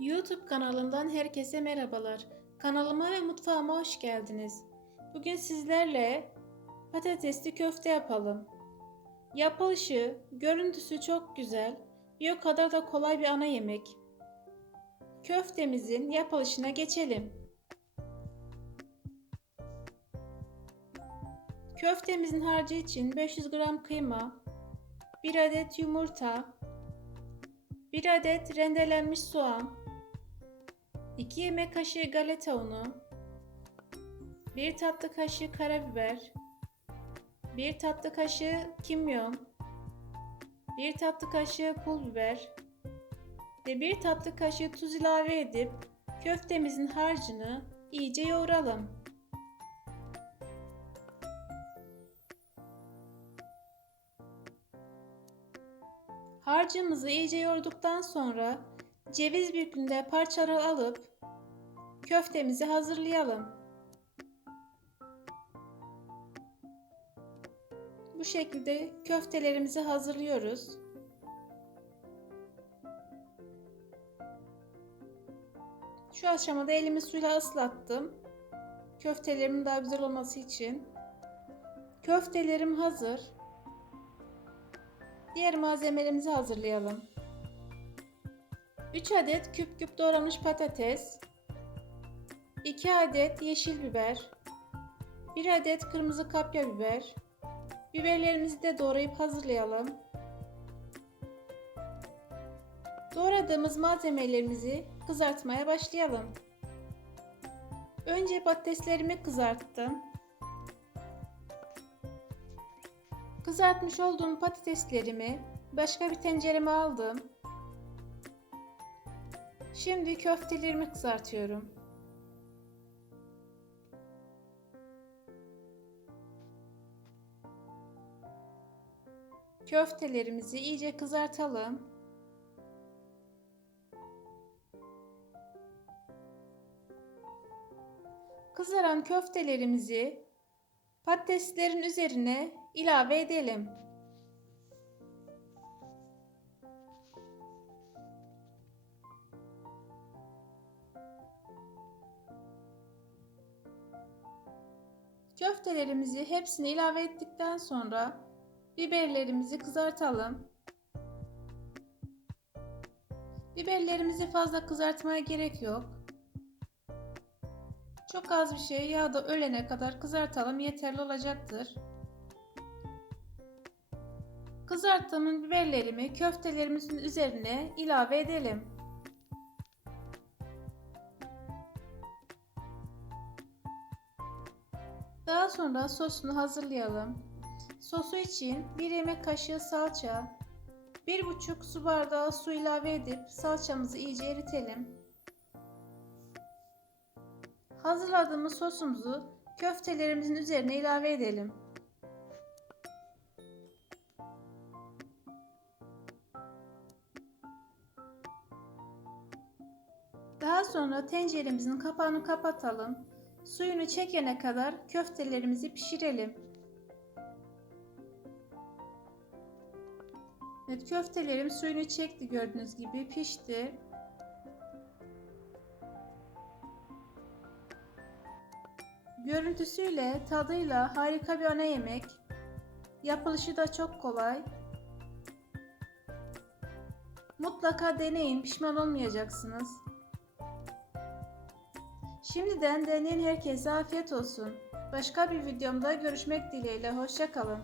YouTube kanalından herkese merhabalar. Kanalıma ve mutfağıma hoş geldiniz. Bugün sizlerle patatesli köfte yapalım. Yapılışı, görüntüsü çok güzel, bir o kadar da kolay bir ana yemek. Köftemizin yapılışına geçelim. Köftemizin harcı için 500 gram kıyma, 1 adet yumurta, 1 adet rendelenmiş soğan, 2 yemek kaşığı galeta unu, 1 tatlı kaşığı karabiber, 1 tatlı kaşığı kimyon, 1 tatlı kaşığı pul biber. Ve 1 tatlı kaşığı tuz ilave edip köftemizin harcını iyice yoğuralım. Harcımızı iyice yoğurduktan sonra ceviz büyüklüğünde parçalar alıp köftemizi hazırlayalım. Bu şekilde köftelerimizi hazırlıyoruz. Şu aşamada elimi suyla ıslattım. Köftelerimin daha güzel olması için. Köftelerim hazır. Diğer malzemelerimizi hazırlayalım. 3 adet küp küp doğranmış patates, 2 adet yeşil biber, 1 adet kırmızı kapya biber. Biberlerimizi de doğrayıp hazırlayalım. Doğradığımız malzemelerimizi kızartmaya başlayalım. Önce patateslerimi kızarttım. Kızartmış olduğum patateslerimi başka bir tencereme aldım. Şimdi köftelerimi kızartıyorum. Köftelerimizi iyice kızartalım. Kızaran köftelerimizi patateslerin üzerine ilave edelim. Köftelerimizi hepsini ilave ettikten sonra biberlerimizi kızartalım. Biberlerimizi fazla kızartmaya gerek yok. Çok az bir şey yağda ölene kadar kızartalım yeterli olacaktır. Kızarttığım biberlerimi köftelerimizin üzerine ilave edelim. Daha sonra sosunu hazırlayalım. Sosu için 1 yemek kaşığı salça, 1,5 su bardağı su ilave edip salçamızı iyice eritelim. Hazırladığımız sosumuzu köftelerimizin üzerine ilave edelim. Daha sonra tenceremizin kapağını kapatalım. Suyunu çekene kadar köftelerimizi pişirelim. Evet köftelerim suyunu çekti gördüğünüz gibi pişti. Görüntüsüyle, tadıyla harika bir ana yemek. Yapılışı da çok kolay. Mutlaka deneyin, pişman olmayacaksınız. Şimdiden deneyen herkese afiyet olsun. Başka bir videomda görüşmek dileğiyle, hoşçakalın.